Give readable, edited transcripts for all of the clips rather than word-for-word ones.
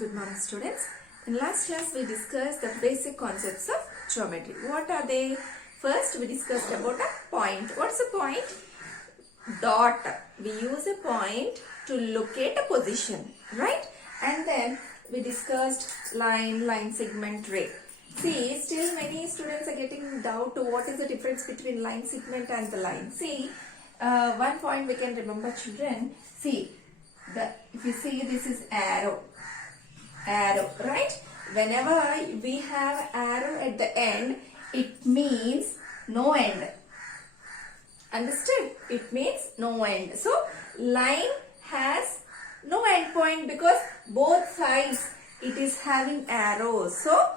Good morning, students. In last class we discussed the basic concepts of geometry. What are they? First we discussed about a point. What's a point? Dot. We use a point to locate a position, right? And then we discussed line segment, ray. See, still many students are getting doubt to what is the difference between line segment and the line. See, one point we can remember, children. See, if you see, this is arrow, right? Whenever we have arrow at the end, it means no end. Understood? It means no end. So line has no end point because both sides it is having arrows. So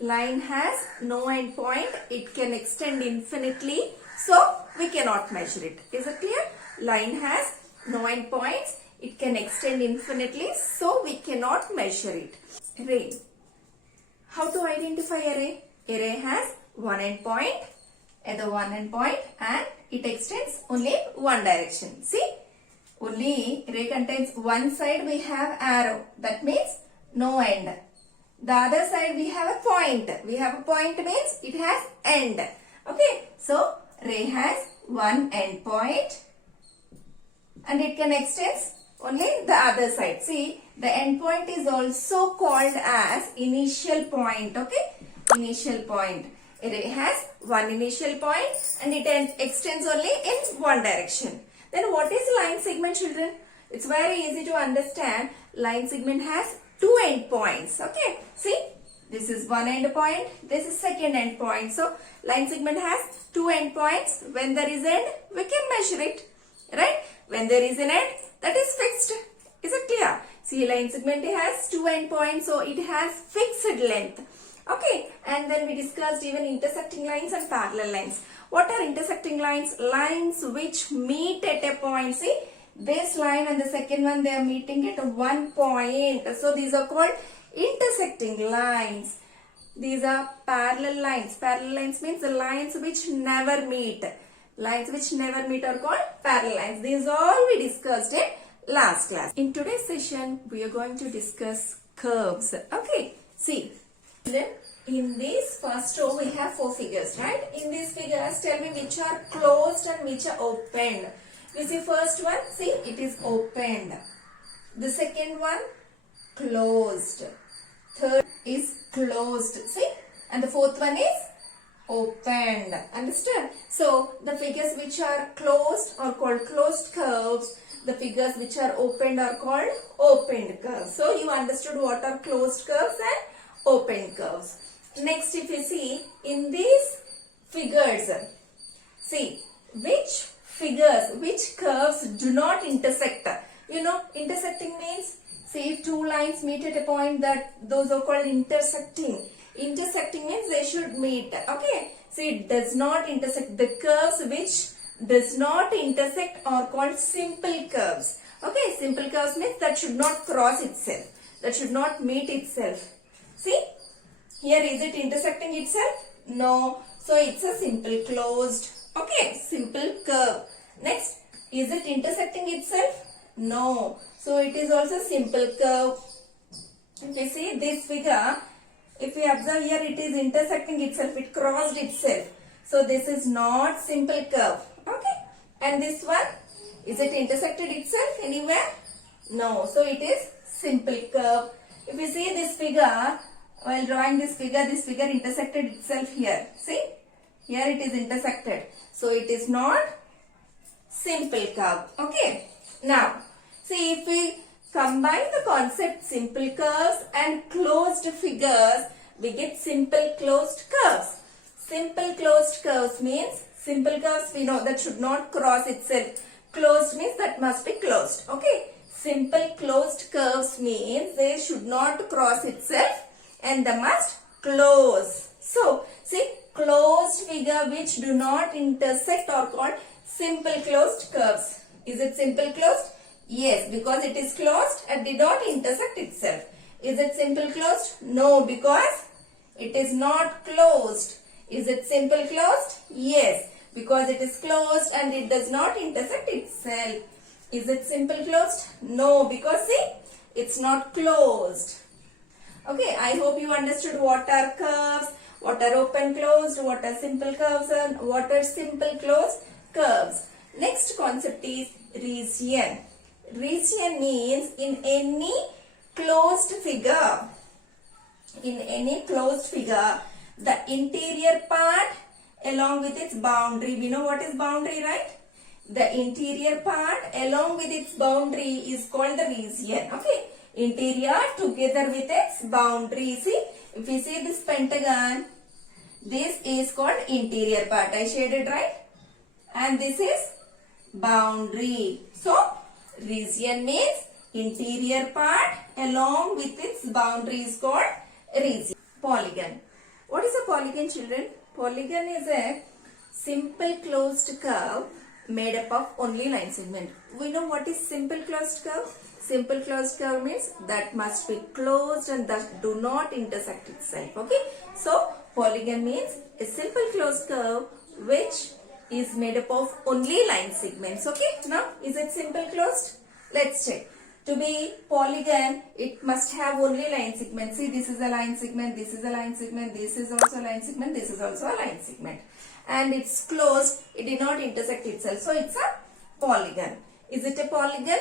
line has no end point. It can extend infinitely. So we cannot measure it. Is it clear? Line has no end points. It can extend infinitely, so we cannot measure it. Ray. How to identify a ray? A ray has one end point, and it extends only one direction. See, only ray contains one side we have arrow. That means no end. The other side we have a point. We have a point means it has end. Okay, so ray has one end point, and it can extend only the other side. See, the end point is also called as initial point. Okay, initial point. A ray has one initial point and it extends only in one direction. Then what is line segment, children? It's very easy to understand. Line segment has two end points. Okay, see, this is one end point, this is second end point. So line segment has two end points. When there is end, we can measure it, right? When there is an end, that is fixed. Is it clear? See, line segment has two end points, so it has fixed length. Okay, and then we discussed even intersecting lines and parallel lines. What are intersecting lines? Lines which meet at a point. See, this line and the second one, they are meeting at one point. So these are called intersecting lines. These are parallel lines. Parallel lines means the lines which never meet. Lines which never meet are called parallel lines. These all we discussed in last class. In today's session, we are going to discuss curves. Okay, see. Then in this first row we have four figures, right? In these figures, tell me which are closed and which are opened. You see first one, see, it is opened. The second one, closed. Third is closed, see? And the fourth one is opened. Understand? So the figures which are closed are called closed curves. The figures which are opened are called opened curves. So you understood what are closed curves and open curves. Next, if you see in these figures, see which curves do not intersect. You know, intersecting means, see, if two lines meet at a point, that those are called intersecting. Intersecting means they should meet. Okay, see, it does not intersect. The curves which does not intersect are called simple curves. Okay, simple curves means that should not cross itself, that should not meet itself. See, here is it intersecting itself? No. So it's a simple closed. Okay, simple curve. Next, is it intersecting itself? No. So it is also simple curve. If you see this figure, if you observe here, it is intersecting itself. It crossed itself. So this is not simple curve. Okay. And this one, is it intersected itself anywhere? No. So it is simple curve. If you see this figure, while drawing this figure intersected itself here. See, here it is intersected. So it is not simple curve. Okay. Now, see, if we combine the concept simple curves and closed figures, we get simple closed curves. Simple closed curves means, simple curves we know that should not cross itself. Closed means that must be closed. Okay. Simple closed curves means they should not cross itself and they must close. So, see, closed figure which do not intersect are called simple closed curves. Is it simple closed? Yes, because it is closed and did not intersect itself. Is it simple closed? No, because it is not closed. Is it simple closed? Yes, because it is closed and it does not intersect itself. Is it simple closed? No, because see, it's not closed. Okay, I hope you understood what are curves, what are open closed, what are simple curves, and what are simple closed curves. Next concept is region. Region means in any closed figure, the interior part along with its boundary. We know what is boundary, right? The interior part along with its boundary is called the region. Okay. Interior together with its boundary. See, if we see this pentagon, this is called interior part. I shaded, right? And this is boundary. So, region means interior part along with its boundary is called region. Polygon. What is a polygon, children? Polygon is a simple closed curve made up of only line segment. We know what is simple closed curve. Simple closed curve means that must be closed and that do not intersect itself. Okay. So, polygon means a simple closed curve which is made up of only line segments. Okay. Now, is it simple closed? Let's check. To be polygon, it must have only line segment. See, this is a line segment, this is a line segment, this is also a line segment, this is also a line segment. And it's closed, it did not intersect itself. So, it's a polygon. Is it a polygon?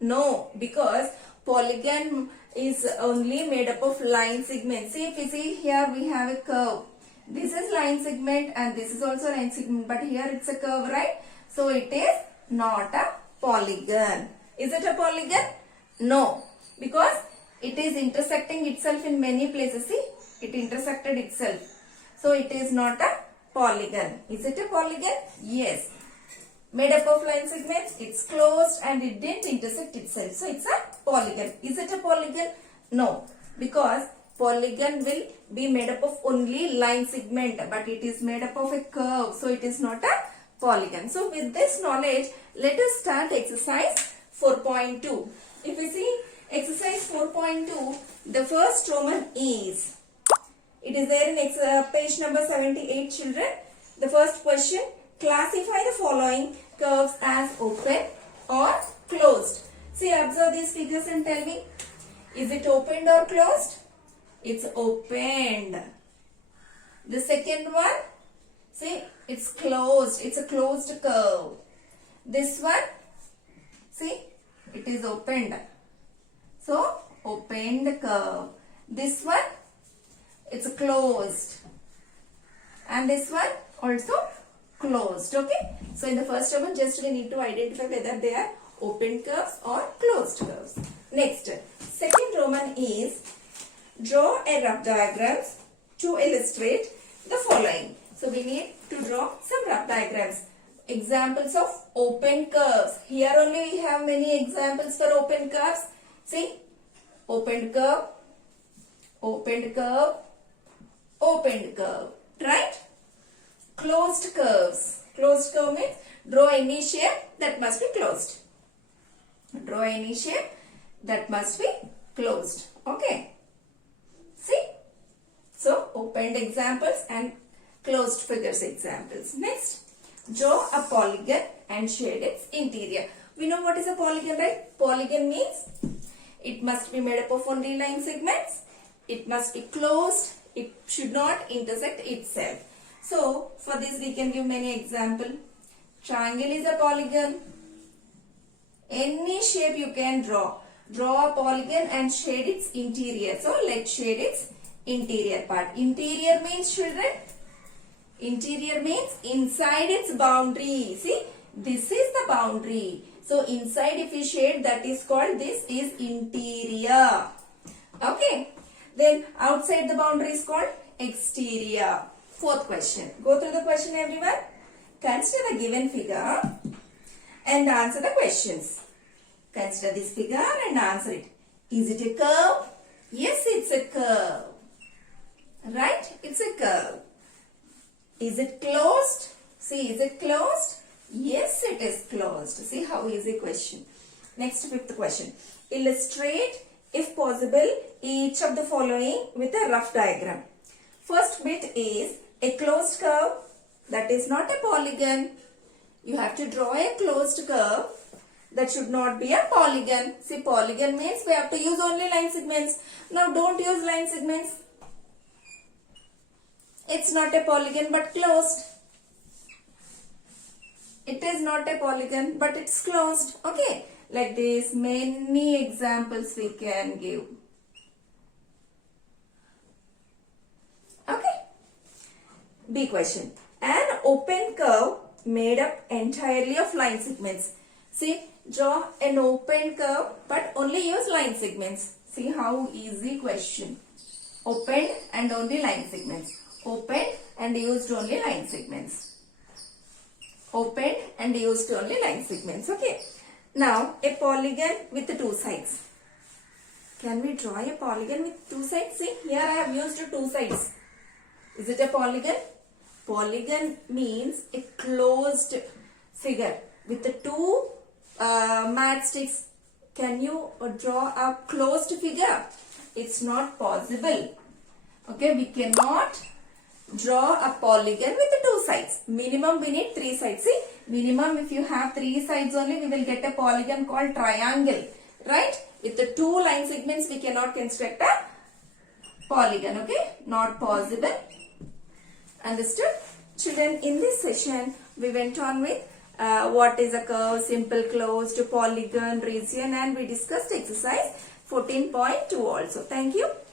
No, because polygon is only made up of line segments. See, if you see here we have a curve. This is line segment and this is also line segment, but here it's a curve, right? So, it is not a polygon. Is it a polygon? No, because it is intersecting itself in many places. See, it intersected itself. So, it is not a polygon. Is it a polygon? Yes. Made up of line segments, it's closed and it didn't intersect itself. So, it's a polygon. Is it a polygon? No, because polygon will be made up of only line segment, but it is made up of a curve. So, it is not a polygon. So, with this knowledge, let us start exercise 4.2. If we see exercise 4.2, the first Roman is, it is there in page number 78, children. The first question, classify the following curves as open or closed. See, observe these figures and tell me, is it opened or closed? It's opened. The second one, see, it's closed. It's a closed curve. This one, see, it is opened. So, opened curve. This one, it's closed. And this one also closed. Okay. So, in the first one, just we need to identify whether they are open curves or closed curves. Next, second Roman is draw a rough diagrams to illustrate the following. So, we need to draw some rough diagrams. Examples of open curves. Here only we have many examples for open curves. See, opened curve, opened curve, opened curve, right? Closed curves. Closed curve means draw any shape that must be closed. Draw any shape that must be closed. Okay. See? So, opened examples and closed figures examples. Next, draw a polygon and shade its interior. We know what is a polygon, right? Polygon means it must be made up of only line segments. It must be closed. It should not intersect itself. So, for this we can give many examples. Triangle is a polygon. Any shape you can draw. Draw a polygon and shade its interior. So, let's shade its interior part. Interior means, children, interior means inside its boundary. See, this is the boundary. So, inside if we shade, that is called, this is interior. Okay. Then, outside the boundary is called exterior. Fourth question. Go through the question, everyone. Consider the given figure and answer the questions. Consider this figure and answer it. Is it a curve? Yes, it's a curve. Right? It's a curve. Is it closed? See, is it closed? Yes, it is closed. See how easy question. Next, fifth question. Illustrate, if possible, each of the following with a rough diagram. First bit is a closed curve. That is not a polygon. You have to draw a closed curve. that should not be a polygon. See, polygon means we have to use only line segments. Now don't use line segments. It's not a polygon but closed. It is not a polygon but it's closed. Okay. Like this, many examples we can give. Okay. B question. An open curve made up entirely of line segments. See, draw an open curve but only use line segments. See how easy question. Opened and only line segments. Opened and used only line segments. Opened and used only line segments. Okay. Now, a polygon with two sides. Can we draw a polygon with two sides? See, here I have used two sides. Is it a polygon? Polygon means a closed figure with the two matchsticks. Can you draw a closed figure? It's not possible. Okay, we cannot draw a polygon with the two sides. Minimum we need three sides. See, minimum if you have three sides only, we will get a polygon called triangle. Right? With the two line segments, we cannot construct a polygon. Okay? Not possible. Understood? Children, in this session, we went on with what is a curve, simple closed, polygon, region, and we discussed exercise 14.2 also. Thank you.